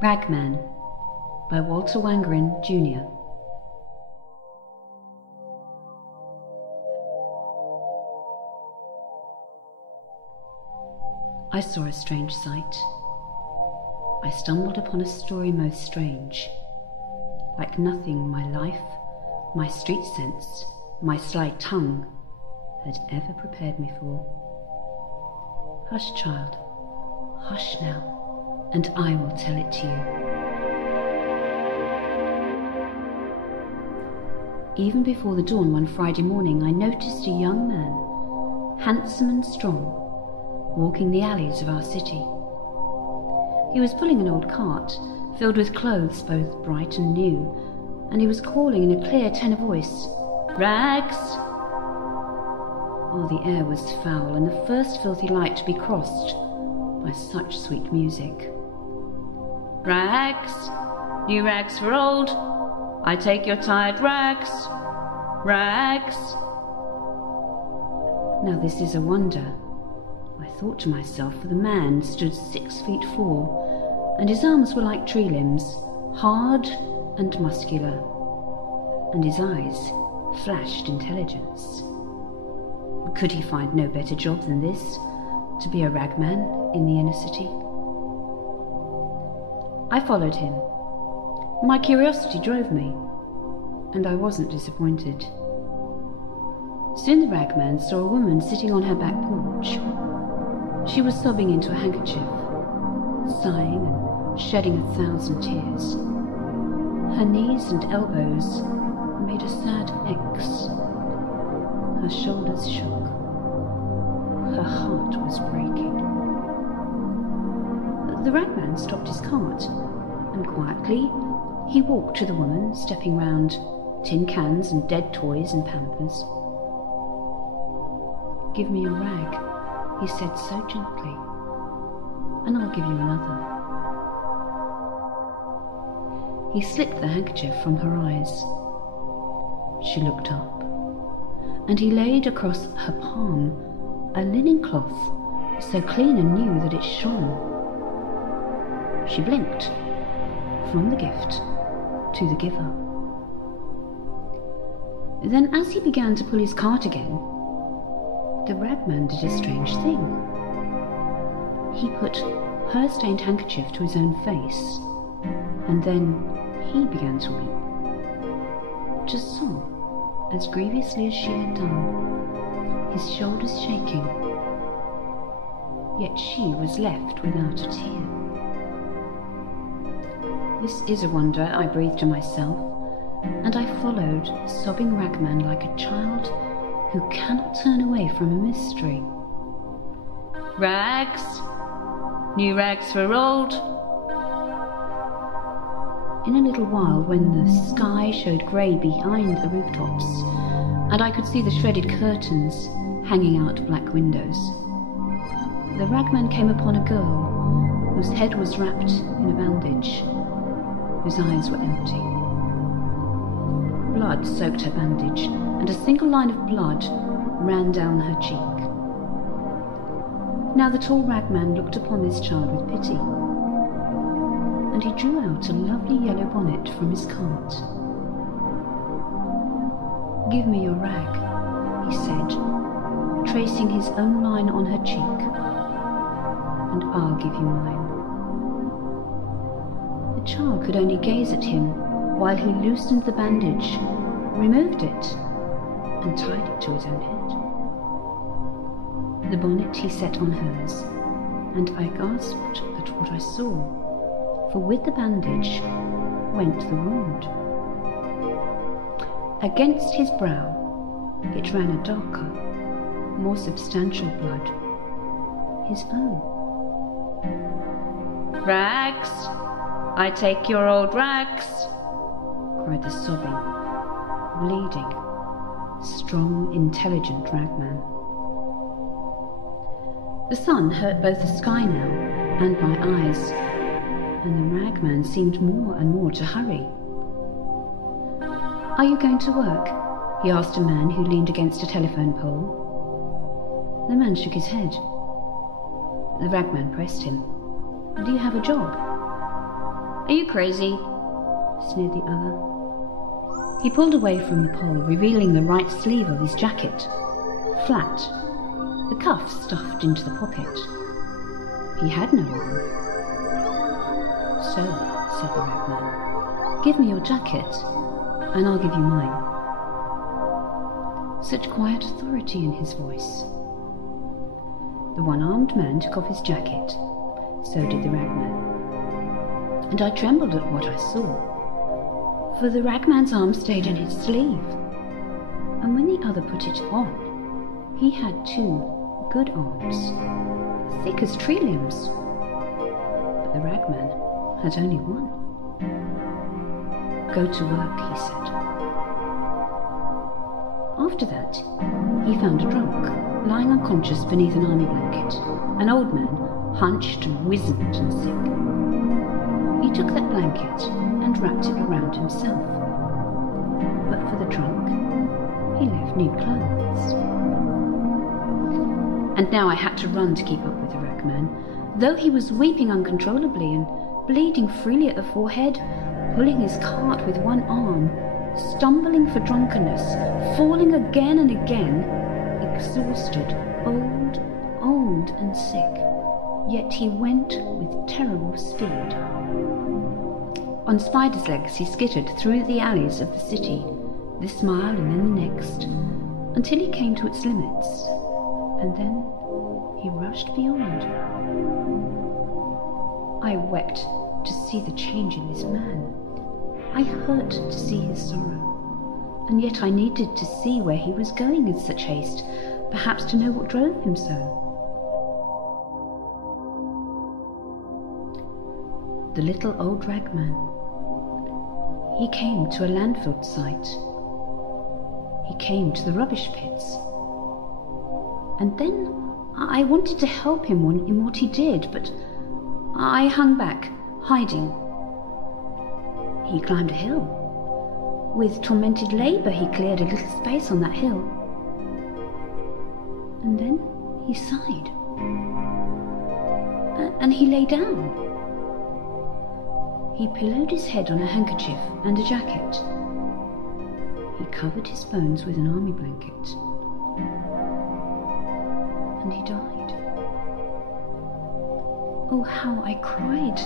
Ragman by Walter Wangerin Jr. I saw a strange sight. I stumbled upon a story most strange, like nothing my life, my street sense, my sly tongue had ever prepared me for. Hush, child, hush now, and I will tell it to you. Even before the dawn one Friday morning, I noticed a young man, handsome and strong, walking the alleys of our city. He was pulling an old cart filled with clothes both bright and new, and he was calling in a clear tenor voice, "Rags!" Oh, the air was foul, and the first filthy light to be crossed by such sweet music. "Rags! New rags for old! I take your tired rags! Rags!" Now this is a wonder, I thought to myself, for the man stood 6'4", and his arms were like tree limbs, hard and muscular, and his eyes flashed intelligence. Could he find no better job than this, to be a ragman in the inner city? I followed him. My curiosity drove me, and I wasn't disappointed. Soon the ragman saw a woman sitting on her back porch. She was sobbing into a handkerchief, sighing and shedding 1,000 tears. Her knees and elbows made a sad X. Her shoulders shook. Her heart was breaking. The ragman stopped his cart, and quietly he walked to the woman, stepping round tin cans and dead toys and pampers. "Give me a rag," he said so gently, "and I'll give you another." He slipped the handkerchief from her eyes. She looked up, and he laid across her palm a linen cloth so clean and new that it shone. She blinked, from the gift to the giver. Then, as he began to pull his cart again, the ragman did a strange thing. He put her stained handkerchief to his own face, and then he began to weep, to sob as grievously as she had done, his shoulders shaking. Yet she was left without a tear. "This is a wonder," I breathed to myself, and I followed the sobbing ragman like a child who cannot turn away from a mystery. "Rags! New rags for old!" In a little while, when the sky showed grey behind the rooftops, and I could see the shredded curtains hanging out black windows, the ragman came upon a girl whose head was wrapped in a bandage, whose eyes were empty. Blood soaked her bandage, and a single line of blood ran down her cheek. Now the tall ragman looked upon this child with pity, and he drew out a lovely yellow bonnet from his cart. "Give me your rag," he said, tracing his own line on her cheek, "and I'll give you mine." The child could only gaze at him while he loosened the bandage, removed it, and tied it to his own head. The bonnet he set on hers, and I gasped at what I saw, for with the bandage went the wound. Against his brow it ran a darker, more substantial blood, his own. "Rags! I take your old rags!" cried the sobbing, bleeding, strong, intelligent ragman. The sun hurt both the sky now and my eyes, and the ragman seemed more and more to hurry. "Are you going to work?" he asked a man who leaned against a telephone pole. The man shook his head. The ragman pressed him. "Do you have a job?" Are you crazy? Sneered the other. He pulled away from the pole, revealing the right sleeve of his jacket, flat, the cuff stuffed into the pocket. He had no arm. So, said the Ragman, give me your jacket, and I'll give you mine. Such quiet authority in his voice. The one-armed man took off his jacket. So did the Ragman. And I trembled at what I saw, for the Ragman's arm stayed in his sleeve, and when the other put it on, he had 2 good arms, thick as tree limbs, but the Ragman had only 1. Go to work, he said. After that, he found a drunk, lying unconscious beneath an army blanket, an old man, hunched and wizened and sick. He took that blanket and wrapped it around himself, but for the drunk, he left new clothes. And now I had to run to keep up with the Ragman, though he was weeping uncontrollably and bleeding freely at the forehead, pulling his cart with one arm, stumbling for drunkenness, falling again and again, exhausted, old and sick, yet he went with terrible speed. On spider's legs he skittered through the alleys of the city, this mile and then the next, until he came to its limits, and then he rushed beyond. I wept to see the change in this man. I hurt to see his sorrow, and yet I needed to see where he was going in such haste, perhaps to know what drove him so. The little old Ragman. He came to a landfill site. He came to the rubbish pits. And then I wanted to help him in what he did, but I hung back, hiding. He climbed a hill. With tormented labour he cleared a little space on that hill. And then he sighed. And he lay down. He pillowed his head on a handkerchief and a jacket. He covered his bones with an army blanket. And he died. Oh, how I cried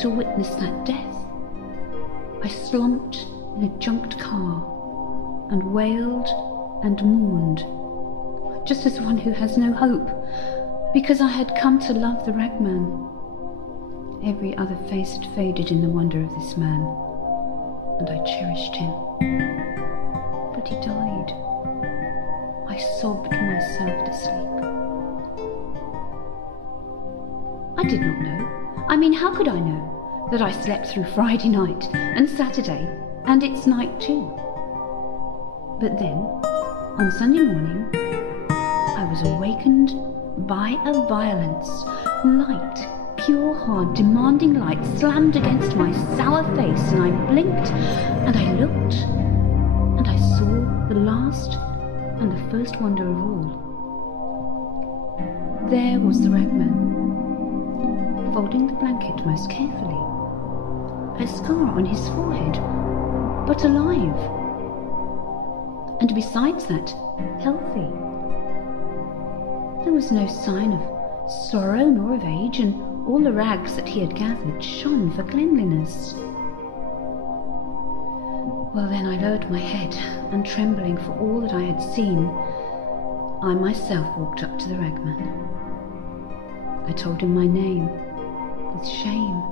to witness that death. I slumped in a junked car and wailed and mourned, just as one who has no hope, because I had come to love the Ragman. Every other face had faded in the wonder of this man, and I cherished him. But he died. I sobbed myself to sleep. I did not know. I mean, how could I know that I slept through Friday night and Saturday and its night too? But then, on Sunday morning, I was awakened by a violence. Light, pure, hard, demanding light slammed against my sour face, and I blinked, and I looked, and I saw the last and the first wonder of all. There was the Ragman, folding the blanket most carefully, a scar on his forehead, but alive, and besides that, healthy. There was no sign of sorrow nor of age, and all the rags that he had gathered shone for cleanliness. Well, then I lowered my head, and trembling for all that I had seen, I myself walked up to the Ragman. I told him my name, with shame,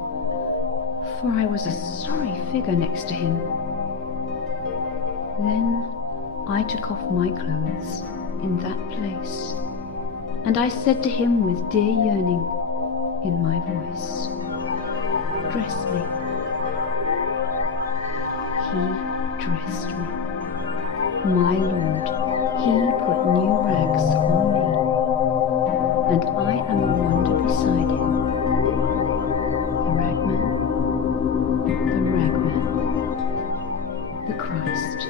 for I was a sorry figure next to him. Then I took off my clothes in that place, and I said to him with dear yearning in my voice, "Dress me." He dressed me. My Lord, he put new rags on me, and I am a wonder beside him. The Ragman, the Christ.